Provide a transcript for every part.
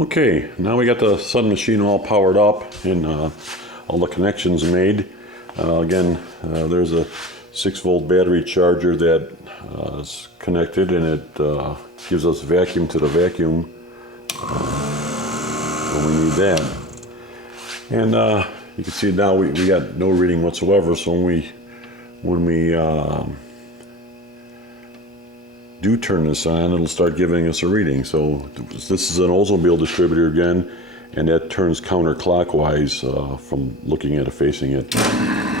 Okay, now we got the Sun machine all powered up and all the connections made. Again, there's a 6-volt battery charger that is connected, and it gives us vacuum to the vacuum when we need that. And you can see now we got no reading whatsoever, so when we do turn this on, it'll start giving us a reading. So this is an Oldsmobile distributor again, and that turns counterclockwise from looking at it, facing it.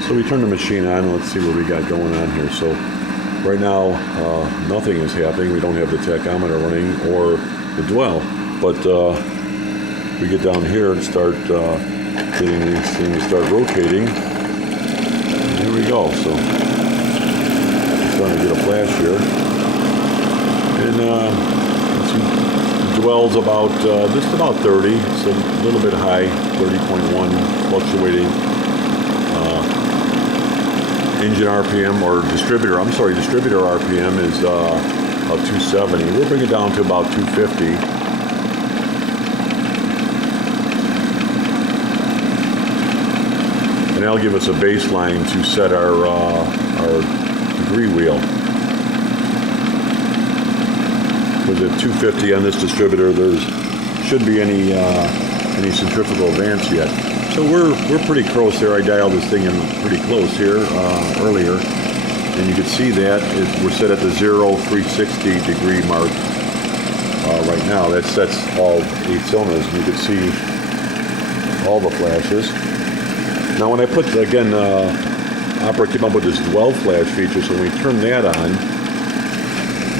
So we turn the machine on. Let's see what we got going on here. So right now nothing is happening. We don't have the tachometer running or the dwell, but we get down here and start getting these things start rotating. And here we go. So I'm starting to get a flash here. And the dwell's about just about 30, so a little bit high, 30.1, fluctuating. Engine RPM or distributor RPM is about 270. We'll bring it down to about 250. And that'll give us a baseline to set our degree wheel. Because at 250 on this distributor, there shouldn't be any centrifugal advance yet. So we're pretty close there. I dialed this thing in pretty close here earlier, and you can see that we're set at the 360 degree mark right now. That sets all 8 cylinders, and you can see all the flashes. Now when I put, again, Opera came up with this dwell flash feature, so when we turn that on,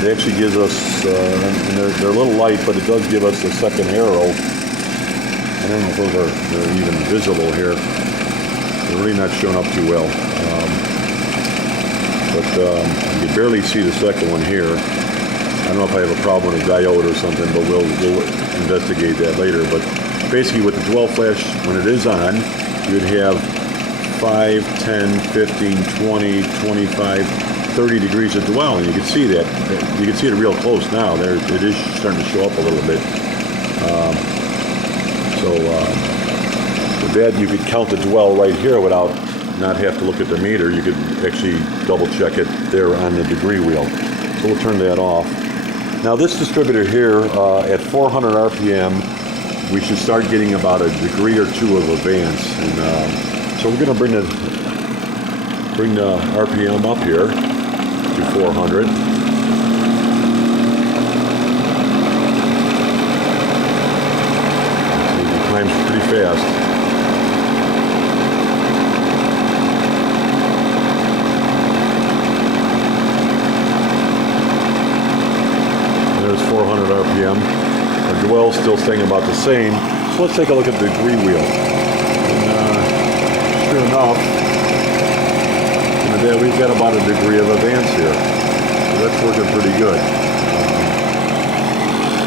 it actually gives us, and they're a little light, but it does give us a second arrow. I don't know if they're even visible here. They're really not showing up too well. But you can barely see the second one here. I don't know if I have a problem with a diode or something, but we'll investigate that later. But basically with the dwell flash, when it is on, you'd have 5, 10, 15, 20, 25, 30 degrees of dwell, and you can see that. You can see it real close now. There, it is starting to show up a little bit. With that, you could count the dwell right here without not have to look at the meter. You could actually double check it there on the degree wheel. So we'll turn that off. Now this distributor here, at 400 RPM, we should start getting about a degree or two of advance. And so we're going to bring the RPM up here to 400. It climbs pretty fast. And there's 400 RPM. Our dwell's still staying about the same. So let's take a look at the degree wheel. And sure enough, we've got about a degree of advance here. So that's working pretty good.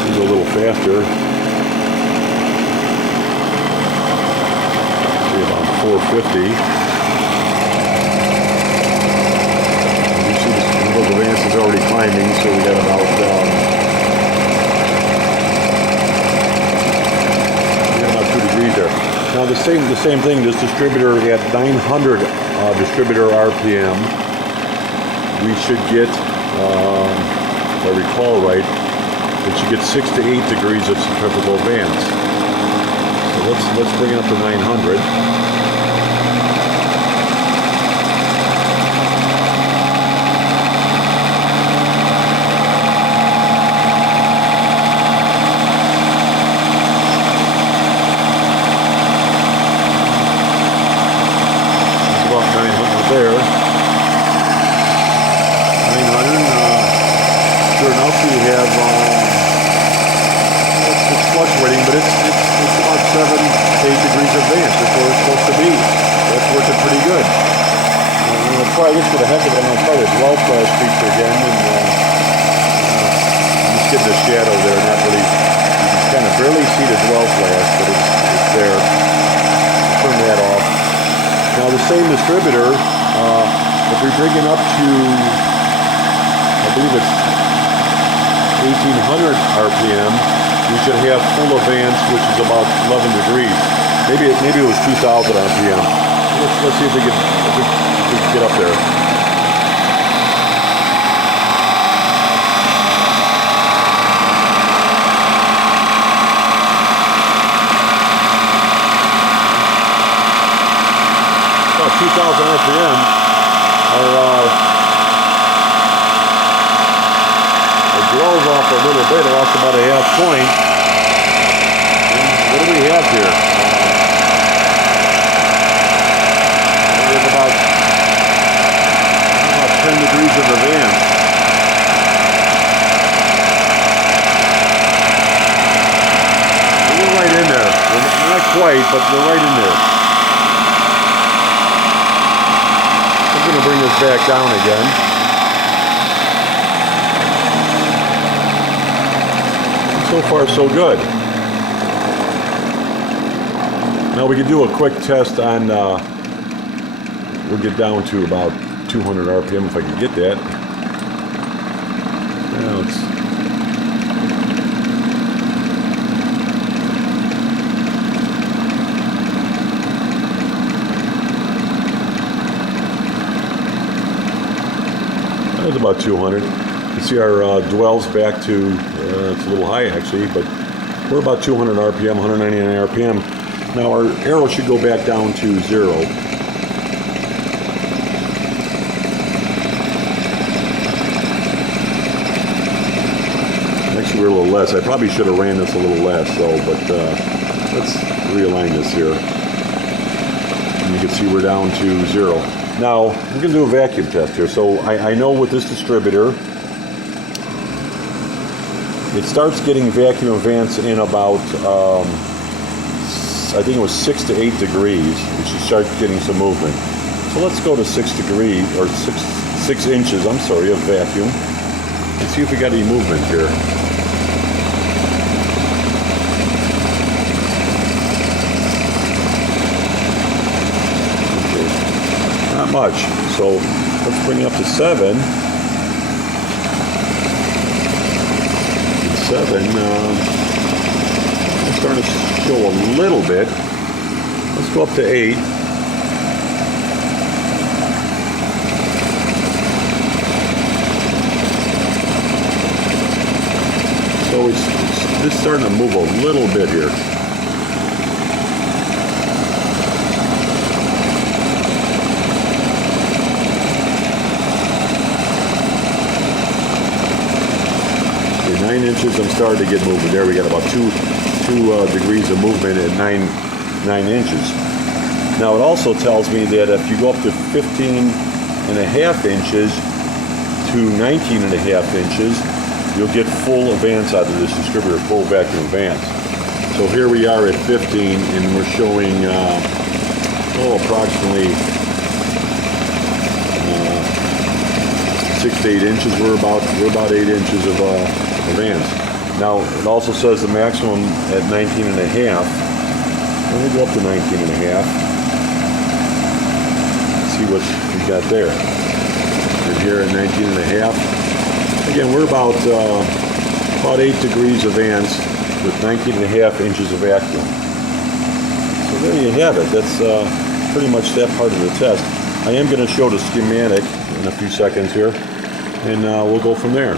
We'll go a little faster. See about 450. You see the advance is already climbing, so we got about we got about 2 degrees there. Now the same thing. This distributor at 900 distributor RPM, we should get, if I recall right, it should get 6 to 8 degrees of centrifugal advance. So let's bring it up to 900. There, 900. Sure enough, we have it's fluctuating, but it's about 7 to 8 degrees advance. That's where it's supposed to be. That's working pretty good. I'm going to try this for the heck of it. I'm going to try this dwell flash feature again, and I'm just getting the shadow there. Not really. You can kind of barely see the dwell flash, but it's there. I'll turn that off. Now the same distributor, if we bring it up to, I believe it's 1800 RPM, we should have full advance, which is about 11 degrees. Maybe it was 2,000 RPM. Let's see if we can get up there. About 2,000 RPM. I drove off a little bit. I lost about a half point. And what do we have here? We have about 10 degrees of advance. We're right in there. We're not quite, but we're right in there. I'm going to bring this back down again. So far, so good. Now we can do a quick test on, we'll get down to about 200 RPM if I can get that. Now that was about 200. You see our dwells back to, it's a little high actually, but we're about 200 RPM, 199 RPM. Now our arrow should go back down to 0. Actually we're a little less. I probably should have ran this a little less though, but let's realign this here. And you can see we're down to 0. Now we're going to do a vacuum test here. So I know with this distributor, it starts getting vacuum advance in about, I think it was 6 to 8 degrees. It should start getting some movement. So let's go to 6 degrees, or 6 inches, I'm sorry, of vacuum. Let's see if we got any movement here. Okay. Not much. So let's bring it up to 7. 7, I'm starting to show a little bit. Let's go up to 8. So it's just starting to move a little bit here. Okay, 9 inches, I'm starting to get movement. There we got about 2 degrees of movement at 9 inches. Now it also tells me that if you go up to 15.5 inches to 19.5 inches, you'll get full advance out of this distributor, full vacuum advance. So here we are at 15, and we're showing approximately 6 to 8 inches. We're about 8 inches of advance. Now it also says the maximum at 19.5. Let me go up to 19.5. See what we got there. We're here at 19.5. Again, we're about 8 degrees advance with 19.5 inches of vacuum. So there you have it. That's pretty much that part of the test. I am going to show the schematic in a few seconds here, and we'll go from there.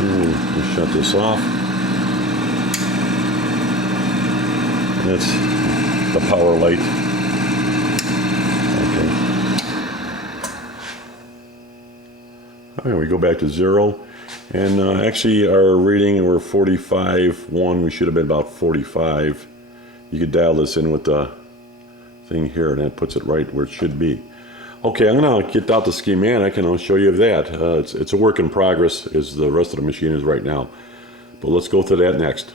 We'll shut this off. And that's the power light. Okay, we go back to 0, and actually our reading, we're 45.1. We should have been about 45. You could dial this in with the thing here, and that puts it right where it should be. Okay, I'm going to get out the schematic, and I'll show you that. It's a work in progress, as the rest of the machine is right now. But let's go through that next.